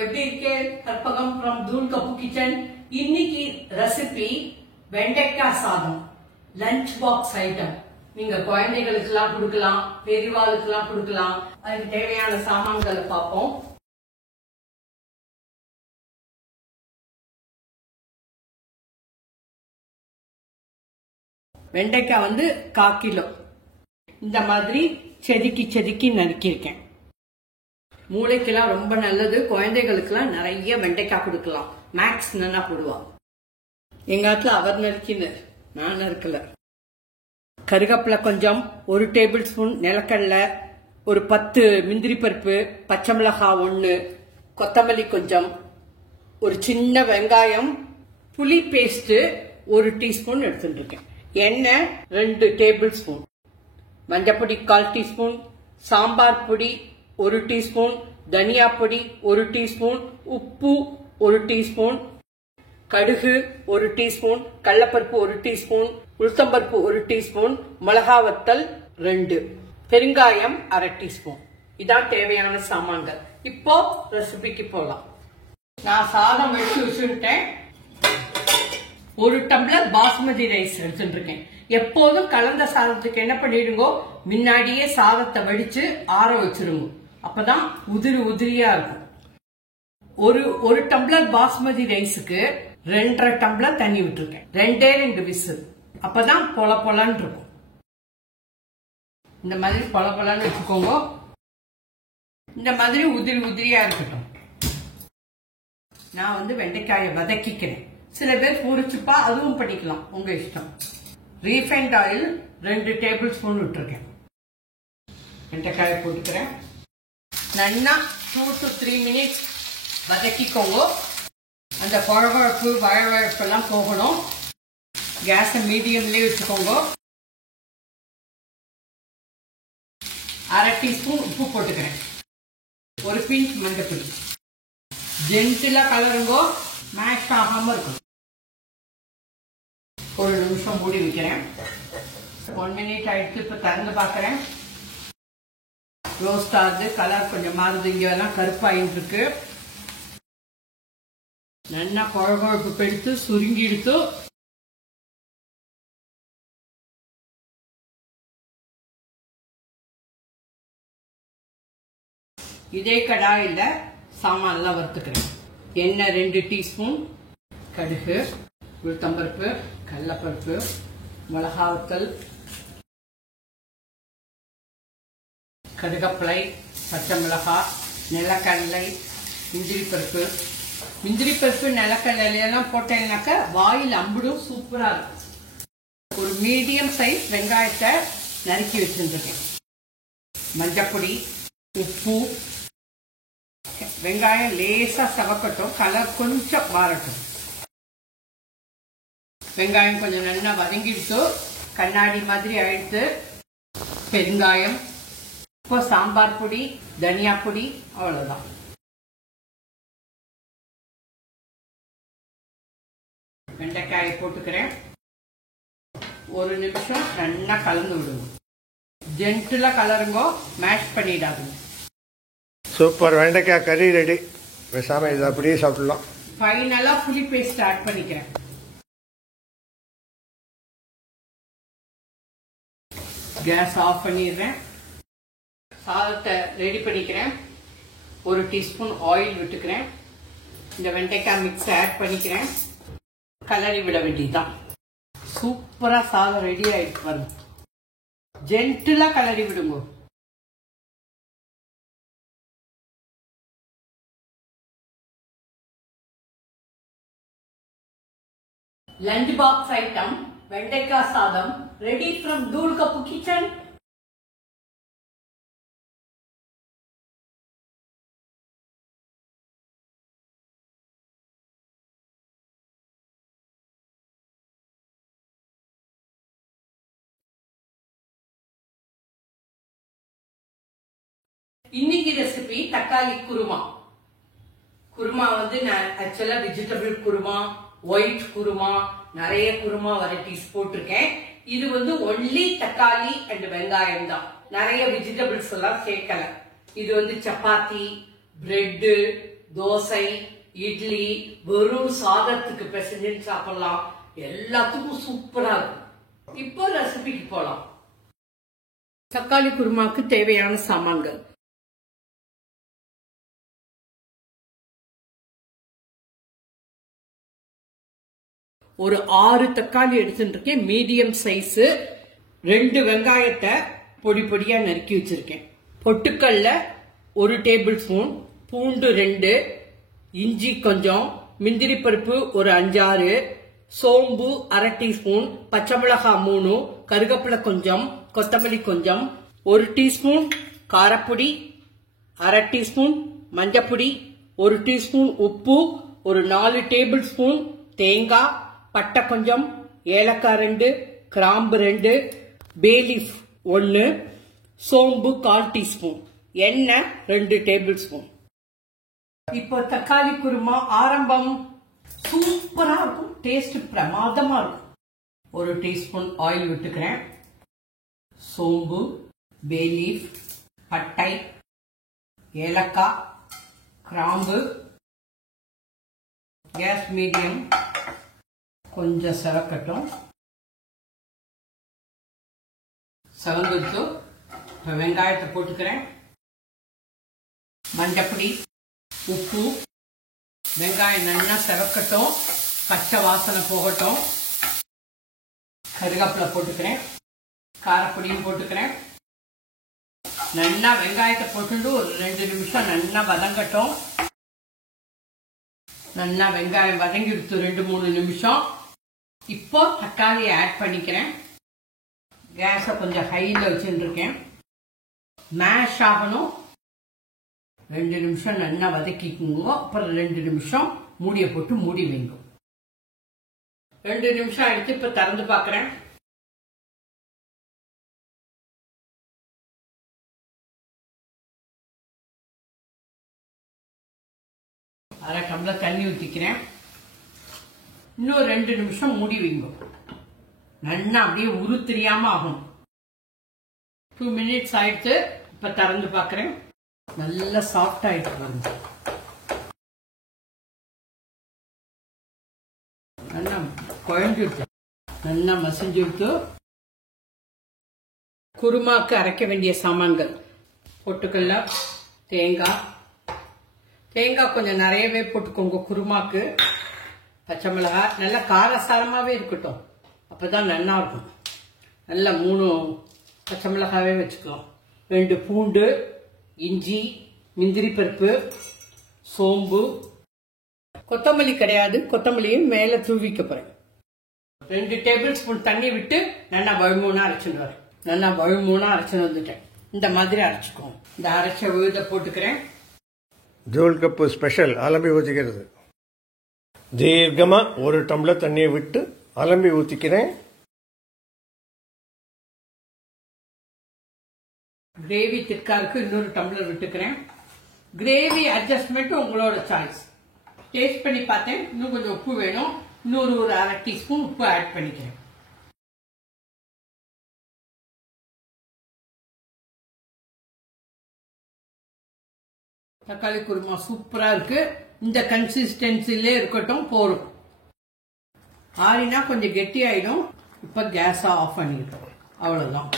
எப்படி இருக்கே? கற்பகம் from தூள் கப்பு கிச்சன். இன்னைக்கு ரெசிபி வெண்டைக்காய் சாதம், லஞ்ச் பாக்ஸ் ஐட்டம். நீங்க குழந்தைகளுக்கு எல்லாம் கொடுக்கலாம், பெரியவாளுக்கு எல்லாம் கொடுக்கலாம். அதுக்கு தேவையான சாமான்களை பார்ப்போம். வெண்டைக்காய் 1/4 கிலோ இந்த மாதிரி செதுக்கி நறுக்கியிருக்கேன். மூளைக்கெல்லாம் ரொம்ப நல்லது. குழந்தைகளுக்கெல்லாம் நிறைய வெண்டைக்காய் கொடுக்கலாம். மேக்ஸ் நல்லா போடுவா. எங்க இடத்துல அவர் நறுக்கினர், நான் நறுக்கல. கருகப்பிலை கொஞ்சம், 1 டேபிள் ஸ்பூன் நிலக்கடலை, ஒரு 10 முந்திரி பருப்பு, பச்சை மிளகாய் 1, கொத்தமல்லி கொஞ்சம், ஒரு சின்ன வெங்காயம், புளி பேஸ்ட் 1 டீஸ்பூன் எடுத்துட்டு இருக்கேன். எண்ணெய் 2 டேபிள் ஸ்பூன், மஞ்சப்பொடி 1/4 டீஸ்பூன், சாம்பார் பொடி 1 டீஸ்பூன், தனியா பொடி 1 டீஸ்பூன், உப்பு 1 டீஸ்பூன், கடுகு 1 டீஸ்பூன், கடலைப்பருப்பு 1 டீஸ்பூன், உளுத்தம்பருப்பு 1 டீஸ்பூன், மிளகா வத்தல் 2, பெருங்காயம் 1/2 டீஸ்பூன். இதான் தேவையான சாமான்கள். இப்போ ரெசிபிக்கு போலாம். நான் சாதம் வச்சுட்டேன். 1 டம்ளர் பாஸ்மதி ரைஸ் எடுத்துட்டு இருக்கேன். எப்போதும் கலந்த சாதத்துக்கு என்ன பண்ணிடுங்க, முன்னாடியே சாதத்தை வடிச்சு ஆற வச்சிருங்க. அப்பதான் உதிரியா இருக்கும். ஒரு டம்ளர் பாஸ்மதி ரைஸுக்கு 2.5 டம்ளர் தண்ணி விட்டுருக்கேன். 2 விசில். அப்பதான் பொலன்னு இருக்கும். இந்த மாதிரி பொலன்னு வச்சுக்கோங்க. இந்த மாதிரி உதிரியா இருக்கட்டும். நான் வெண்டைக்காயை வதக்கிக்கிறேன். சில பேர் பொரிச்சுப்பா, அதுவும் பண்ணிக்கலாம், உங்க இஷ்டம். ரீஃபைண்ட் ஆயில் 2 டேபிள் ஸ்பூன் விட்டுருக்கேன். வெண்டைக்காயை போட்டுக்கிறேன். நல்லா 2 to 3 மினிட்ஸ் வதக்கிக்கோங்க. அந்த குழகுழப்பு வழவழப்பெல்லாம் போகணும். கேஸை மீடியம்லேயே வச்சுக்கோங்க. 1/2 டீஸ்பூன் உப்பு போட்டுக்கிறேன். 1 பிஞ்ச் மஞ்சள். ஜென்டிலா கலருங்கோ, மேஷ் ஆகாம இருக்கும். 1 நிமிஷம் மூடி வைக்கிறேன். 1 மினிட் ஆயிடுச்சு. இப்ப திறந்து பாக்குறேன். ரோஸ்ட் ஆகுது, கலர் கொஞ்சம் மாறுது. இங்க எல்லாம் கருப்பாயிட்டு இருக்கு. நல்லா குழகுழப்பு பெடுத்து சுருங்கி எடுத்து இதே கடாயில சாமான் எல்லாம் வறுத்துக்கிறேன். எண்ணெய் 2 டீஸ்பூன், கடுகு, உளுத்தம்பருப்பு, கடலைப்பருப்பு, மிளகா வத்தல், கருகப்பிலை, பச்சை மிளகாய், நிலக்கடலை, முந்திரி பருப்பு. நிலக்கடலையெல்லாம் போட்டேன்னாக்க வாயில் அம்புடும், சூப்பரா இருக்கும். ஒரு மீடியம் சைஸ் வெங்காயத்தை நறுக்கி வச்சிருக்கேன். மஞ்சப்பொடி, உப்பு. வெங்காயம் லேசா சவக்கட்டும், கலர் கொஞ்சம் மாறட்டும். வெங்காயம் கொஞ்சம் நல்லா வதங்கிடுச்சு, கண்ணாடி மாதிரி ஆயிடுத்து. பெருங்காயம், இப்போ சாம்பார் பொடி, தனியா பொடி, அவ்வளவுதான். வெண்டைக்காயை போட்டுக்கிறேன். 1 நிமிஷம் நல்லா கலந்து விடுங்க. ஜென்டிலா கலருங்கோ, மேஷ் பண்ணிடாதுங்க. சூப்பர், வெண்டைக்காய் கறி ரெடி. பேசாம இதை அப்படியே சாப்பிடலாம். ஃபைனலா புளி பேஸ்ட் ஆட் பண்ணிக்கிறேன். கேஸ் ஆஃப் பண்ணிடுறேன். சாதத்தை ரெடி பண்ணிக்கிறேன். 1 டீஸ்பூன் ஆயில் விட்டுக்கிறேன். இந்த வெண்டைக்காய் மிக்ஸ் ஆட் பண்ணிக்கிறேன். கலரி விட வேண்டியதுதான். சூப்பரா சாதம் ரெடி ஆயிட்டு வரும். ஜென்டிலா கலரி விடுங்க. லஞ்ச் பாக்ஸ் ஐட்டம் வெண்டைக்காய் சாதம் ரெடி ஃப்ரம் தூள் கப்பு கிச்சன். இன்னைக்கு ரெசிபி தக்காளி குருமா. நான் ஆக்சுவலா வெஜிடபிள் குருமா, ஒயிட் குருமா, நிறைய குருமா வெரைட்டிஸ் போட்டிருக்கேன். இது ஒன்லி தக்காளி அண்ட் வெங்காயம் தான். நிறைய வெஜிடபிள்ஸ் எல்லாம் சேர்க்கல. இது சப்பாத்தி, பிரெட், தோசை, இட்லி, வெறும் சாதத்துக்கு பிசைஞ்சு சாப்பிடலாம். எல்லாத்துக்கும் சூப்பரா இருக்கும். இப்போ ரெசிபிக்கு போலாம். தக்காளி குருமாக்கு தேவையான சாமான்கள்: ஒரு 6 தக்காளி எடுத்துருக்கேன், மீடியம் சைஸ். 2 வெங்காயத்தை பொடி பொடியா நறுக்கி வச்சிருக்கேன். பொட்டுக்கல்ல 1 டேபிள் ஸ்பூன், பூண்டு 2, இஞ்சி கொஞ்சம், முந்திரி பருப்பு ஒரு 5-6, சோம்பு 1/2 டீஸ்பூன், பச்சை மிளகாய் 3, கருவேப்பிலை கொஞ்சம், கொத்தமல்லி கொஞ்சம், 1 டீஸ்பூன் காரப்பொடி, 1/2 டீஸ்பூன் மஞ்சப்பொடி, 1 டீஸ்பூன் உப்பு, ஒரு 4 டேபிள் ஸ்பூன் தேங்காய், பட்டை கொஞ்சம், ஏலக்காய் 2, கிராம்பு 2, பேலீஃப் 1, சோம்பு 1/4 டீஸ்பூன், எண்ணெய் 2 டேபிள் ஸ்பூன். இப்போ தக்காளி குருமா ஆரம்பம். சூப்பரா இருக்கும், டேஸ்ட் பிரமாதமா இருக்கும். 1 டீஸ்பூன் ஆயில் விட்டுக்கிறேன். சோம்பு, பேலீஃப், பட்டை, ஏலக்காய், கிராம்பு. Gas medium. கொஞ்சம் செவக்கட்டும். செவந்துட்டு வெங்காயத்தை போட்டுக்கிறேன். மஞ்சப்பொடி, உப்பு. வெங்காயம் நல்லா செவக்கட்டும், பச்சை வாசனை போகட்டும். கருவேப்பிலை போட்டுக்கிறேன். காரப்பொடியும் போட்டுக்கிறேன். நல்லா வெங்காயத்தை போட்டுட்டு ஒரு 2 நிமிஷம் நல்லா வதங்கட்டும். நல்லா வெங்காயம் வதங்கி எடுத்து 2-3 நிமிஷம். இப்போ தக்காளியை ஆட் பண்ணிக்கிறேன். கேஸை கொஞ்சம் ஹைல வச்சுட்டு இருக்கேன். மேஷ் ஆகணும். 2 நிமிஷம் நல்லா வதக்கிக்குங்க. அப்புறம் 2 நிமிஷம் மூடியை போட்டு மூடி வைங்க. 2 நிமிஷம் எடுத்து இப்ப திறந்து பாக்குறேன். அரை டம்ளர் தண்ணி ஊத்திக்கிறேன். இன்னும் 2 நிமிஷம் மூடி வைங்க. நல்லா அப்படியே உரு தெரியாம ஆகும். 2 மினிட்ஸ் ஆயிடுச்சு. இப்ப திறந்து பாக்குறேன். நல்லா சாஃப்ட் ஆயிட்டு பாருங்க. நல்லா குழஞ்சிடுச்சு, நல்லா மசிஞ்சிடுச்சு. குருமாக்கு அரைக்க வேண்டிய சாமான்கள்: பொட்டுக்கல்ல, தேங்காய். தேங்காய் கொஞ்சம் நிறையவே போட்டுக்கோங்க குருமாக்கு. பச்சை மிளகாய் நல்லா காரசாரமாவே இருக்கட்டும், அப்பதான் நல்லா இருக்கும். நல்லா 3 பச்சை மிளகாவே வச்சுக்கலாம். 2 பூண்டு, இஞ்சி, முந்திரி பருப்பு, சோம்பு. கொத்தமல்லி கிடையாது, கொத்தமல்லியும் மேல தூவிக்க போறேன். 2 டேபிள் ஸ்பூன் தண்ணி விட்டு நல்லா வழுமூணா அரைச்சுட்டு வரேன். நல்லா வழுமூணா அரைச்சுன்னு வந்துட்டேன். இந்த மாதிரி அரைச்சுக்கோ. இந்த அரைச்ச விழுத போட்டுக்கிறேன். ஜோல் கப்பு ஸ்பெஷல் அலம்பி ஊற்றிக்கிறது. தீர்க்கமா 1 டம்ளர் தண்ணியை விட்டு அலம்பி ஊற்றிக்கிறேன். கிரேவி திக்காருக்கு இன்னொரு டம்ளர் விட்டுக்கிறேன். கிரேவி அட்ஜஸ்ட்மெண்ட் உங்களோட சாய்ஸ். டேஸ்ட் பண்ணி பார்த்தேன், இன்னும் கொஞ்சம் உப்பு வேணும். இன்னொரு 1/2 டீஸ்பூன் உப்பு ஆட் பண்ணிக்கிறேன். தக்காளி குருமா சூப்பரா இருக்கு. இந்த கன்சிஸ்டன்சிலே இருக்கட்டும், போரும். ஆறினா கொஞ்சம் கெட்டி ஆயிடும். இப்ப கேஸ் ஆஃப் பண்ணிட்டோம். அவ்வளவுதான்.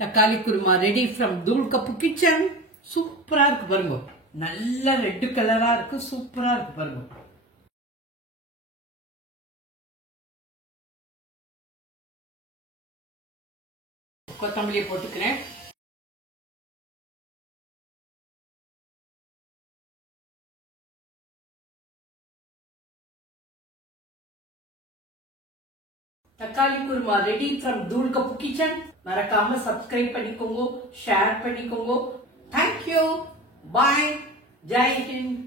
தக்காளி குருமா ரெடி ஃப்ரம் தூள் கப்பு கிச்சன். சூப்பரா இருக்கு பாருங்க. நல்ல ரெட் கலரா இருக்கு, சூப்பரா இருக்கு பாருங்க. கொத்தமல்லி போட்டுக்கிறேன். தக்காளி குருமா ரெடி ஃப்ரம் தூள் கப்பு கிச்சன். மறக்காம சப்ஸ்கிரைப் பண்ணிக்கோங்க, ஷேர் பண்ணிக்கோங்க. தேங்க்யூ. பாய். ஜெய் ஹிந்த்.